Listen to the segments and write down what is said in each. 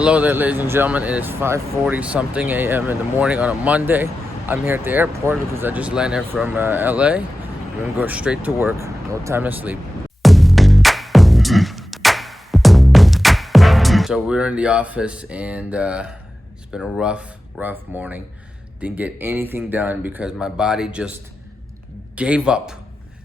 Hello there, ladies and gentlemen. It is 5:40 something a.m. in the morning on a Monday. I'm here at the airport because I just landed from LA. I'm gonna go straight to work. No time to sleep. So we're in the office and it's been a rough morning. Didn't get anything done because my body just gave up.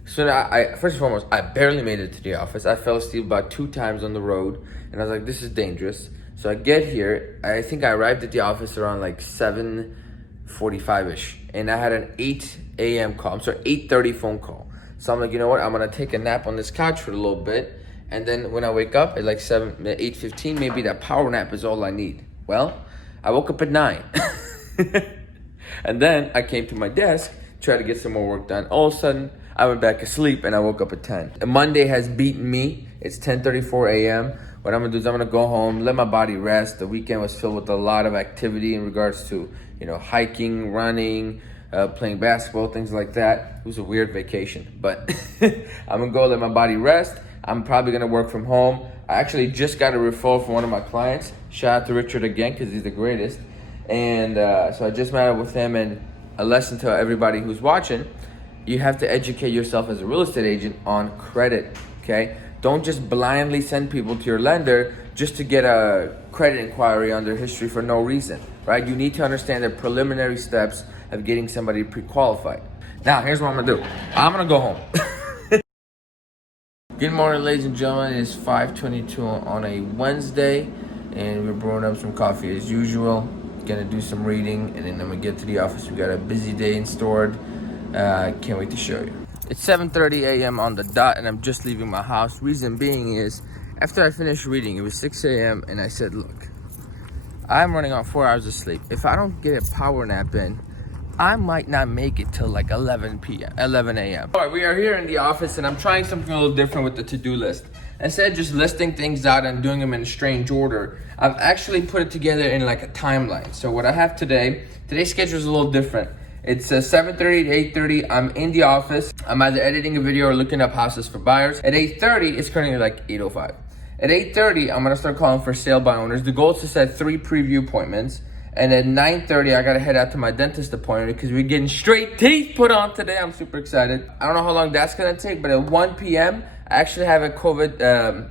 So I first and foremost, I barely made it to the office. I fell asleep about 2 times on the road, and I was like, this is dangerous. So I get here, I think I arrived at the office around like 7:45-ish, and I had an 8 a.m. call, 8:30 phone call. So I'm like, you know what, I'm gonna take a nap on this couch for a little bit, and then when I wake up at like 8:15, maybe that power nap is all I need. Well, I woke up at 9. And then I came to my desk, tried to get some more work done. All of a sudden, I went back to sleep and I woke up at 10. And Monday has beaten me. It's 10:34 a.m. What I'm gonna do is I'm gonna go home, let my body rest. The weekend was filled with a lot of activity in regards to, hiking, running, playing basketball, things like that. It was a weird vacation, but I'm gonna go let my body rest. I'm probably gonna work from home. I actually just got a referral from one of my clients. Shout out to Richard again, because he's the greatest. And so I just met up with him, and a lesson to everybody who's watching: you have to educate yourself as a real estate agent on credit, okay? Don't just blindly send people to your lender just to get a credit inquiry on their history for no reason, right? You need to understand the preliminary steps of getting somebody pre-qualified. Now, here's what I'm gonna do. I'm gonna go home. Good morning, ladies and gentlemen. It is 5:22 on a Wednesday, and we're brewing up some coffee as usual. Gonna do some reading, and then I'm gonna get to the office. We got a busy day in stored. Can't wait to show you. It's 7:30 a.m. on the dot, and I'm just leaving my house. Reason being is, after I finished reading, it was 6 a.m. and I said, look, I'm running on 4 hours of sleep. If I don't get a power nap in, I might not make it till like 11 a.m. All right, we are here in the office, and I'm trying something a little different with the to-do list. Instead of just listing things out and doing them in a strange order, I've actually put it together in like a timeline. So what I have today's schedule is a little different. It's 7:30 to 8:30. I'm in the office. I'm either editing a video or looking up houses for buyers. At 8:30, it's currently like 8:05. At 8:30, I'm gonna start calling for sale by owners. The goal is to set 3 preview appointments. And at 9:30, I gotta head out to my dentist appointment because we're getting straight teeth put on today. I'm super excited. I don't know how long that's gonna take, but at 1 p.m., I actually have a COVID,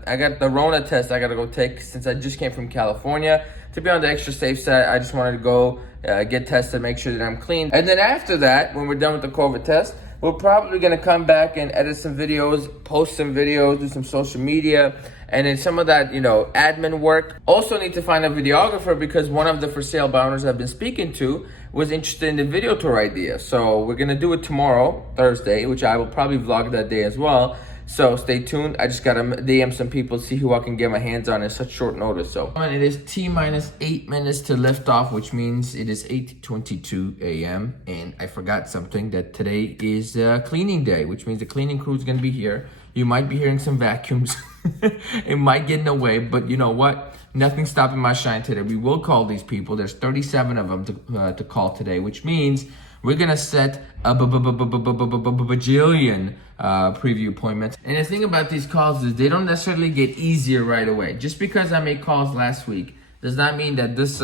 I got the Rona test I gotta go take since I just came from California. To be on the extra safe side, I just wanted to go get tested, make sure that I'm clean. And then after that, when we're done with the COVID test, we're probably gonna come back and edit some videos, post some videos, do some social media, and then some of that, admin work. Also need to find a videographer because one of the for sale by owners I've been speaking to was interested in the video tour idea. So we're gonna do it tomorrow, Thursday, which I will probably vlog that day as well. So stay tuned. I just gotta DM some people, see who I can get my hands on in such short notice. So it is T-minus 8 minutes to lift off, which means it is 8:22 a.m. And I forgot something, that today is cleaning day, which means the cleaning crew is gonna be here. You might be hearing some vacuums. It might get in the way, but you know what? Nothing's stopping my shine today. We will call these people. There's 37 of them to call today, which means we're gonna set a bajillion preview appointments. And the thing about these calls is they don't necessarily get easier right away. Just because I made calls last week does not mean that this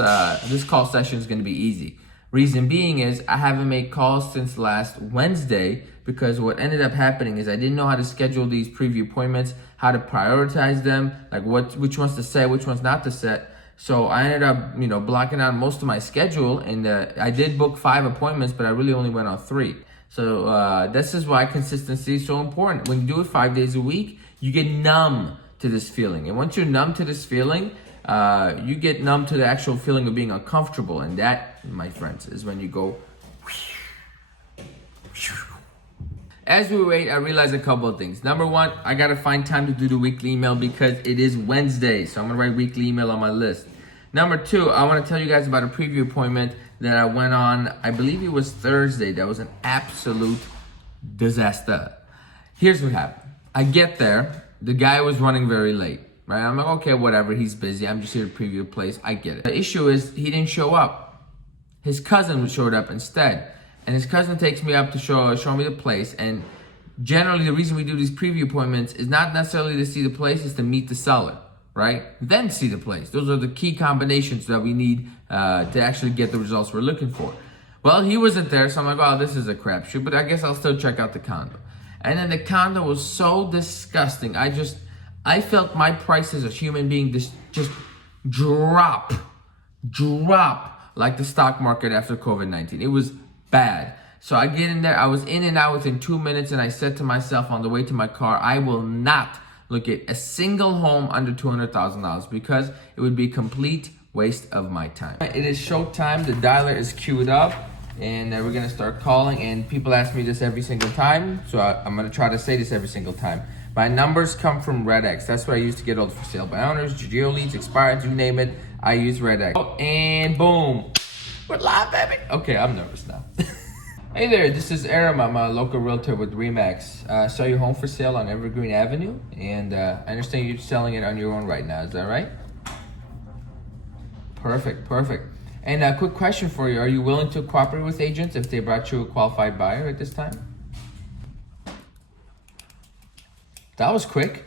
call session is gonna be easy. Reason being is I haven't made calls since last Wednesday because what ended up happening is I didn't know how to schedule these preview appointments, how to prioritize them, like which ones to set, which ones not to set. So I ended up, blocking out most of my schedule, and I did book 5 appointments, but I really only went on 3. So this is why consistency is so important. When you do it 5 days a week, you get numb to this feeling. And once you're numb to this feeling, you get numb to the actual feeling of being uncomfortable. And that, my friends, is when you go. As we wait, I realized a couple of things. Number one, I gotta find time to do the weekly email because it is Wednesday. So I'm gonna write weekly email on my list. Number two, I wanna tell you guys about a preview appointment that I went on, I believe it was Thursday. That was an absolute disaster. Here's what happened. I get there, the guy was running very late, right? I'm like, okay, whatever, he's busy. I'm just here to preview a place, I get it. The issue is he didn't show up. His cousin showed up instead. And his cousin takes me up to show me the place. And generally the reason we do these preview appointments is not necessarily to see the place, it's to meet the seller, right? Then see the place. Those are the key combinations that we need to actually get the results we're looking for. Well, he wasn't there, so I'm like, oh, this is a crapshoot, but I guess I'll still check out the condo. And then the condo was so disgusting. I felt my price as a human being just drop like the stock market after COVID-19. It was bad. So I get in there, I was in and out within 2 minutes, and I said to myself on the way to my car, I will not look at a single home under $200,000 because it would be a complete waste of my time. It is showtime, the dialer is queued up, and we're gonna start calling, and people ask me this every single time, so I'm gonna try to say this every single time. My numbers come from RedX. That's what I use to get all the for sale by owners, GGO leads, expireds, you name it, I use RedX. Oh, and boom, we're live, baby. Okay, I'm nervous now. Hey there, this is Aram. I'm a local realtor with Remax. Saw your home for sale on Evergreen Avenue, and I understand you're selling it on your own right now. Is that right? Perfect. And a quick question for you. Are you willing to cooperate with agents if they brought you a qualified buyer at this time? That was quick.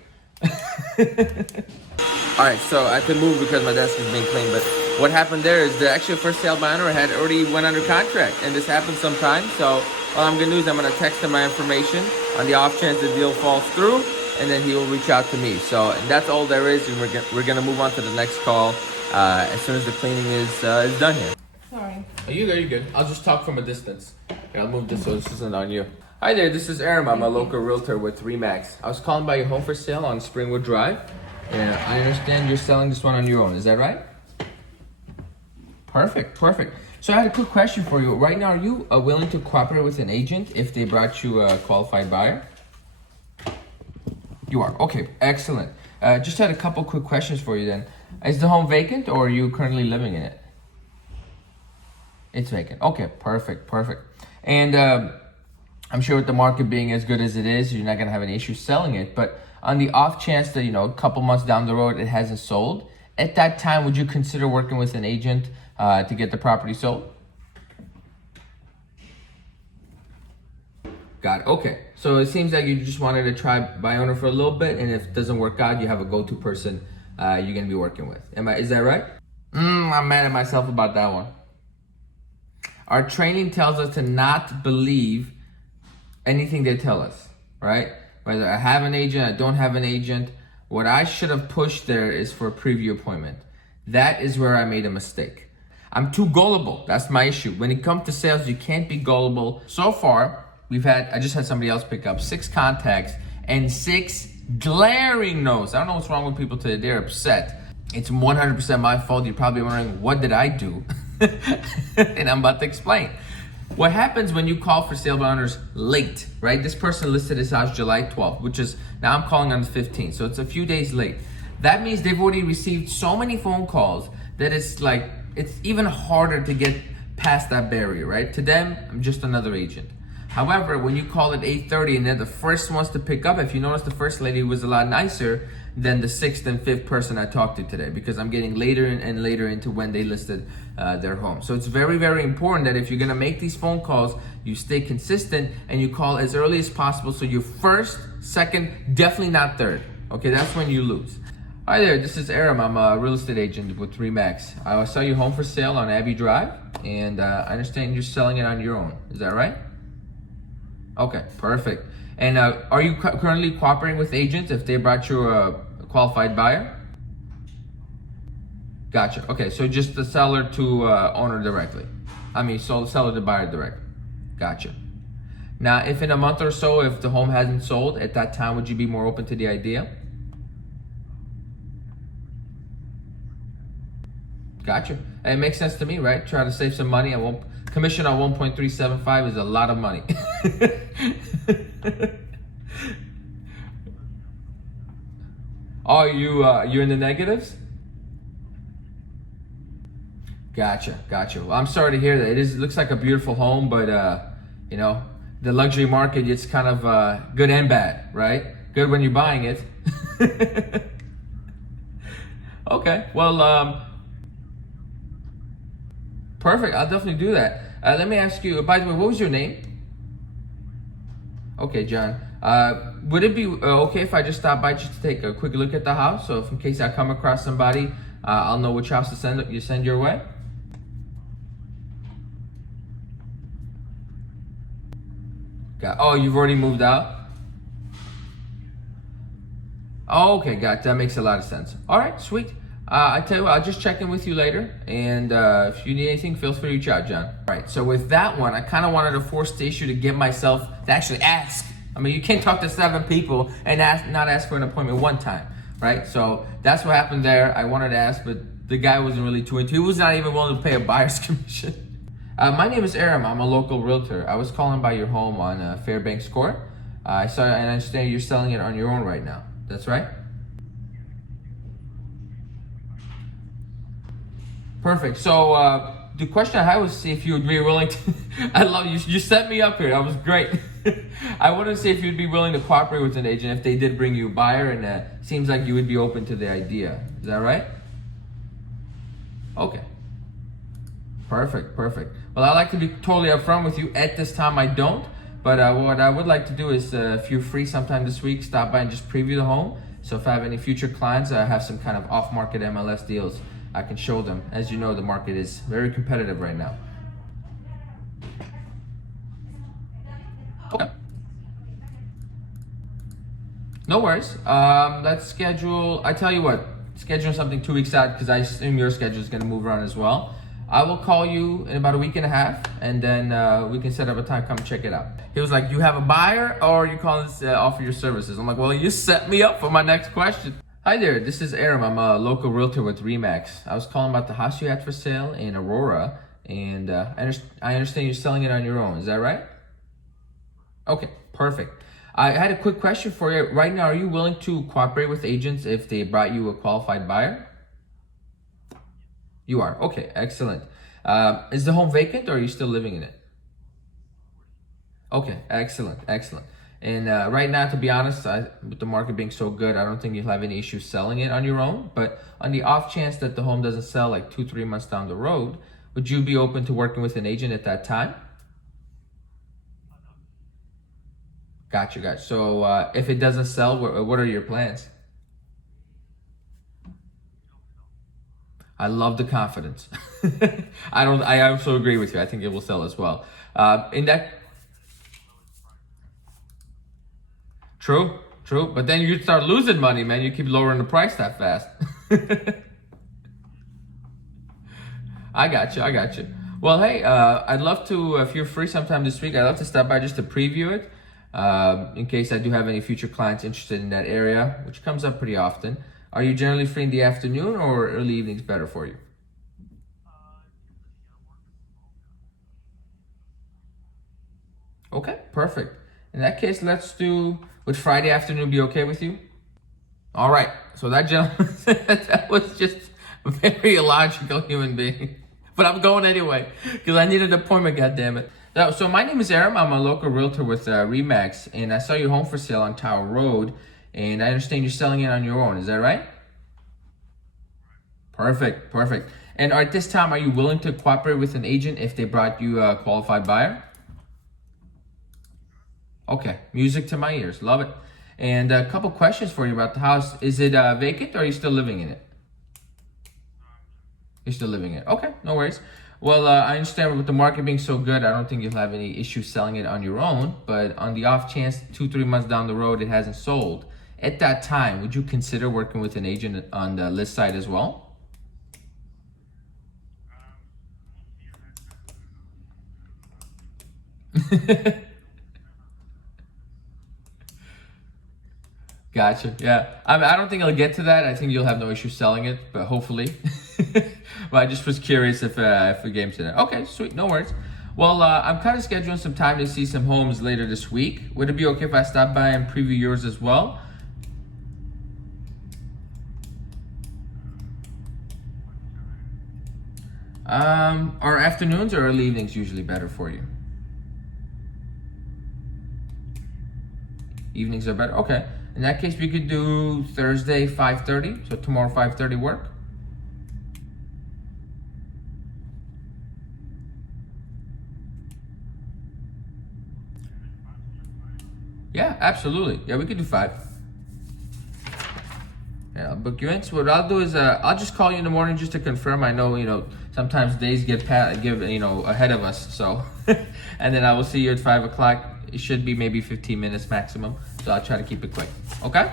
All right, so I could move because my desk is being cleaned, but what happened there is the actual first sale by owner had already went under contract, and this happens sometimes. So all I'm gonna do is I'm gonna text him my information on the off chance the deal falls through, and then he will reach out to me. So that's all there is, and we're gonna move on to the next call as soon as the cleaning is done here. Sorry. Oh, you're good. I'll just talk from a distance. Here, I'll move this so this isn't on you. Hi there, this is Aram. I'm a local realtor with Remax. I was calling about your home for sale on Springwood Drive. And I understand you're selling this one on your own, is that right? Perfect. So I had a quick question for you. Right now, are you willing to cooperate with an agent if they brought you a qualified buyer? You are, okay, excellent. Just had a couple quick questions for you then. Is the home vacant or are you currently living in it? It's vacant, okay, perfect. And I'm sure with the market being as good as it is, you're not gonna have any issues selling it, but on the off chance that, a couple months down the road, it hasn't sold, at that time, would you consider working with an agent to get the property sold? Got it, okay. So it seems like you just wanted to try by owner for a little bit, and if it doesn't work out, you have a go-to person you're gonna be working with. Is that right? I'm mad at myself about that one. Our training tells us to not believe anything they tell us, right? Whether I have an agent, I don't have an agent. What I should have pushed there is for a preview appointment. That is where I made a mistake. I'm too gullible. That's my issue. When it comes to sales, you can't be gullible. So far, I just had somebody else pick up 6 contacts and 6 glaring no's. I don't know what's wrong with people today. They're upset. It's 100% my fault. You're probably wondering, what did I do? And I'm about to explain. What happens when you call for sale by owners late, right? This person listed his house July 12th, which is, now I'm calling on the 15th, so it's a few days late. That means they've already received so many phone calls that it's even harder to get past that barrier, right? To them, I'm just another agent. However, when you call at 8:30 and they're the first ones to pick up, if you notice, the first lady was a lot nicer than the 6th and 5th person I talked to today, because I'm getting later and later into when they listed their home. So it's very, very important that if you're gonna make these phone calls, you stay consistent and you call as early as possible. So you're first, second, definitely not third. Okay, that's when you lose. Hi there, this is Aram. I'm a real estate agent with Remax. I saw your home for sale on Abbey Drive, and I understand you're selling it on your own. Is that right? Okay, perfect. And are you currently cooperating with agents if they brought you a qualified buyer? Gotcha. Okay, so just the seller to owner directly. Seller to buyer directly. Gotcha. Now, if in a month or so, if the home hasn't sold, at that time, would you be more open to the idea? Gotcha. It makes sense to me, right? Try to save some money. Commission on 1.375 is a lot of money. Oh, you in the negatives? Gotcha. Well, I'm sorry to hear that. It looks like a beautiful home, but the luxury market, it's kind of good and bad, right? Good when you're buying it. Okay, well, perfect. I'll definitely do that. Let me ask you, by the way, what was your name? Okay, John. Would it be okay if I just stop by just to take a quick look at the house? So if in case I come across somebody, I'll know which house to send your way? Oh, you've already moved out? Oh, okay, that makes a lot of sense. All right, sweet. I tell you what, I'll just check in with you later, and if you need anything, feel free to reach out, John. All right, so with that one, I kind of wanted to force the issue to get myself to actually ask. I mean, you can't talk to 7 people and not ask for an appointment one time, right? So that's what happened there. I wanted to ask, but the guy wasn't really too into it. He was not even willing to pay a buyer's commission. My name is Aram. I'm a local realtor. I was calling by your home on Fairbanks Court. I saw and I understand you're selling it on your own right now. That's right? Perfect. So the question I had was see if you would be willing to. I love you. You set me up here. That was great. I wanted to see if you'd be willing to cooperate with an agent if they did bring you a buyer, and seems like you would be open to the idea. Is that right? Okay. Perfect. Well, I like to be totally upfront with you. At this time, I don't. But what I would like to do is, if you're free sometime this week, stop by and just preview the home. So if I have any future clients, I have some kind of off-market MLS deals I can show them. As you know, the market is very competitive right now. Okay. No worries. Let's schedule. I tell you what, schedule something 2 weeks out because I assume your schedule is going to move around as well. I will call you in about a week and a half, and then we can set up a time, come check it out. He was like, you have a buyer or you calling to offer your services? I'm like, well, you set me up for my next question. Hi there, this is Aram. I'm a local realtor with Remax. I was calling about the house you had for sale in Aurora, and I understand you're selling it on your own. Is that right? Okay, perfect. I had a quick question for you. Right now, are you willing to cooperate with agents if they brought you a qualified buyer? You are. Okay, excellent. Is the home vacant or are you still living in it? Okay, excellent. And right now, to be honest, with the market being so good, I don't think you'll have any issues selling it on your own. But on the off chance that the home doesn't sell like 2-3 months down the road, would you be open to working with an agent at that time? Gotcha. So if it doesn't sell, what are your plans? I love the confidence. I also agree with you. I think it will sell as well. In that, true. But then you start losing money, man. You keep lowering the price that fast. I got you. Well, hey, I'd love to, if you're free sometime this week, I'd love to stop by just to preview it. In case I do have any future clients interested in that area, which comes up pretty often. Are you generally free in the afternoon or early evenings better for you? Okay, perfect. In that case, would Friday afternoon be okay with you? All right, so that gentleman, that was just a very illogical human being. But I'm going anyway, because I need an appointment, goddammit. So my name is Aram. I'm a local realtor with Remax, and I saw your home for sale on Tower Road, and I understand you're selling it on your own. Is that right? Perfect. And at this time, are you willing to cooperate with an agent if they brought you a qualified buyer? Okay, music to my ears. Love it. And a couple questions for you about the house. Is it vacant or are you still living in it? You're still living in it. Okay, no worries. Well, I understand with the market being so good, I don't think you'll have any issues selling it on your own. But on the off chance, 2-3 months down the road, it hasn't sold. At that time, would you consider working with an agent on the list side as well? Gotcha. Yeah. I don't think I'll get to that. I think you'll have no issue selling it, but hopefully. But I just was curious if we came to that. Okay, sweet. No worries. Well, I'm kind of scheduling some time to see some homes later this week. Would it be okay if I stop by and preview yours as well? Are afternoons or early evenings usually better for you? Evenings are better. Okay. In that case, we could do Thursday 5:30. So tomorrow 5:30 work. Yeah, absolutely. Yeah, we could do 5. Yeah, I'll book you in. So what I'll do is I'll just call you in the morning just to confirm. I know, sometimes days get ahead of us. So, and then I will see you at 5 o'clock. It should be maybe 15 minutes maximum. So I'll try to keep it quick. Okay?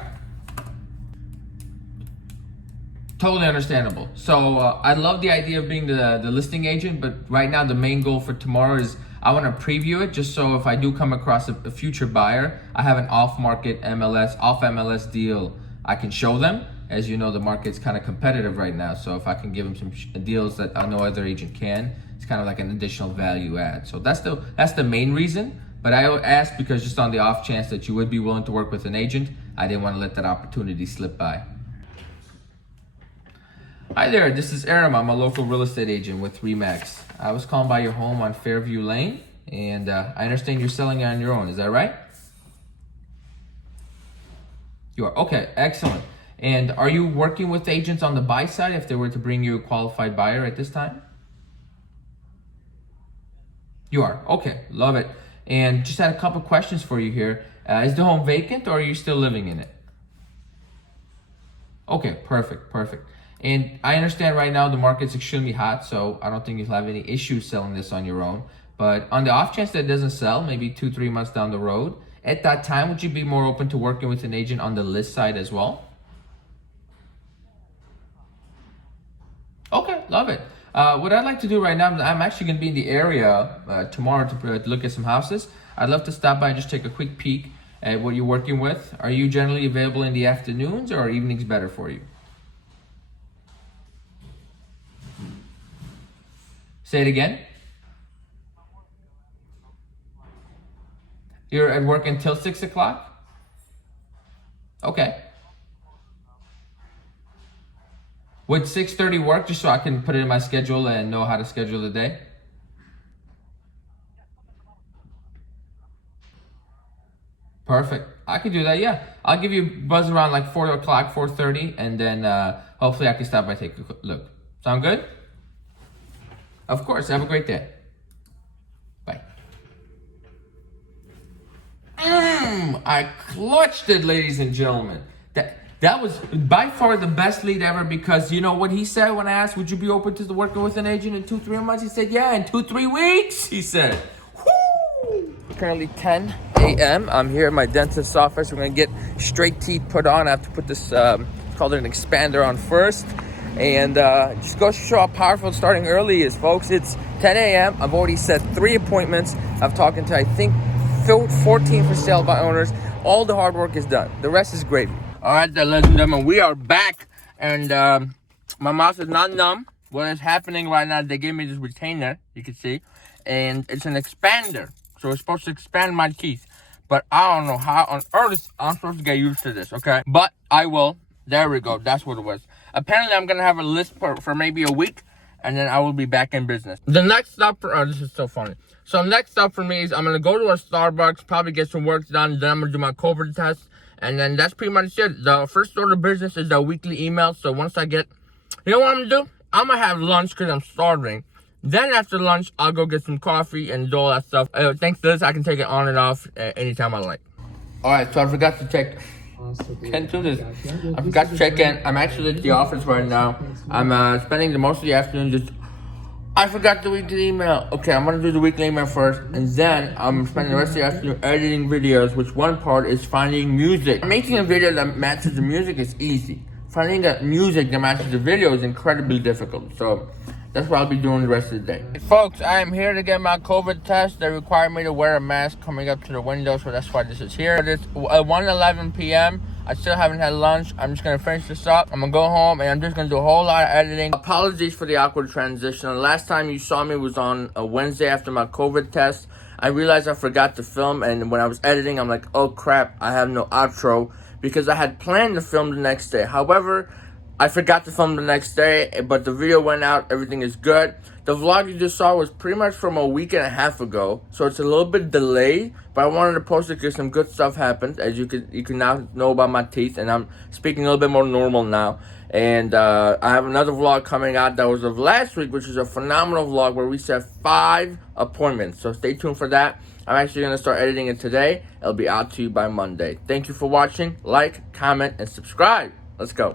Totally understandable. So I love the idea of being the listing agent, but right now the main goal for tomorrow is I want to preview it just so if I do come across a future buyer, I have an off MLS deal I can show them. As you know, the market's kind of competitive right now. So if I can give them some deals that no other agent can, it's kind of like an additional value add. So that's the main reason. But I asked because just on the off chance that you would be willing to work with an agent, I didn't want to let that opportunity slip by. Hi there, this is Aram. I'm a local real estate agent with Remax. I was calling by your home on Fairview Lane, and I understand you're selling it on your own. Is that right? You are. Okay, excellent. And are you working with agents on the buy side if they were to bring you a qualified buyer at this time? You are. Okay, love it. And just had a couple questions for you here. Is the home vacant or are you still living in it? Okay, perfect. And I understand right now the market's extremely hot, so I don't think you'll have any issues selling this on your own. But on the off chance that it doesn't sell, maybe 2-3 months down the road, at that time, would you be more open to working with an agent on the list side as well? Okay, love it. What I'd like to do right now, I'm actually going to be in the area tomorrow to look at some houses. I'd love to stop by and just take a quick peek at what you're working with. Are you generally available in the afternoons or are evenings better for you? Say it again. You're at work until 6 o'clock? Okay. Would 6:30 work just so I can put it in my schedule and know how to schedule the day? Perfect. I could do that, yeah. I'll give you a buzz around like 4 o'clock, 4:30, and then hopefully I can stop by and take a look. Sound good? Of course. Have a great day. Bye. I clutched it, ladies and gentlemen. That was by far the best lead ever because you know what he said when I asked, would you be open to working with an agent in 2-3 months? He said, yeah, in 2-3 weeks, he said. Woo! Currently 10 a.m. I'm here at my dentist's office. We're going to get straight teeth put on. I have to put this, called an expander on first. And just goes to show how powerful starting early is, folks. It's 10 a.m. I've already set 3 appointments. I've talked to, I think, 14 for sale by owners. All the hard work is done. The rest is gravy. All right, ladies and gentlemen, we are back. And my mouth is not numb. What is happening right now, they gave me this retainer, you can see. And it's an expander. So it's supposed to expand my teeth. But I don't know how on earth I'm supposed to get used to this, okay? But I will. There we go. That's what it was. Apparently, I'm going to have a list for maybe a week, and then I will be back in business. The next stop for... Oh, this is so funny. So next stop for me is I'm going to go to a Starbucks, probably get some work done, then I'm going to do my COVID test, and then that's pretty much it. The first order of business is the weekly email, so once I get... You know what I'm going to do? I'm going to have lunch because I'm starving. Then after lunch, I'll go get some coffee and do all that stuff. Thanks to this, I can take it on and off anytime I like. All right, so I forgot to check... Can't do this. I forgot to check in. I'm actually at the office right now. I'm spending the most of the afternoon just... I forgot the weekly email. Okay, I'm gonna do the weekly email first, and then I'm spending the rest of the afternoon editing videos, which one part is finding music. Making a video that matches the music is easy. Finding a music that matches the video is incredibly difficult. So that's what I'll be doing the rest of the day. Folks, I am here to get my COVID test. They require me to wear a mask coming up to the window, so that's why this is here. It's 1:11 p.m. I still haven't had lunch. I'm just going to finish this up. I'm going to go home, and I'm just going to do a whole lot of editing. Apologies for the awkward transition. The last time you saw me was on a Wednesday after my COVID test. I realized I forgot to film, and when I was editing, I'm like, oh crap, I have no outro, because I had planned to film the next day. However, I forgot to film the next day, but the video went out. Everything is good. The vlog you just saw was pretty much from a week and a half ago, so it's a little bit delayed, but I wanted to post it because some good stuff happened. As you can now know about my teeth, and I'm speaking a little bit more normal now. And I have another vlog coming out that was of last week, which is a phenomenal vlog where we set 5 appointments. So stay tuned for that. I'm actually going to start editing it today. It'll be out to you by Monday. Thank you for watching. Like, comment, and subscribe. Let's go.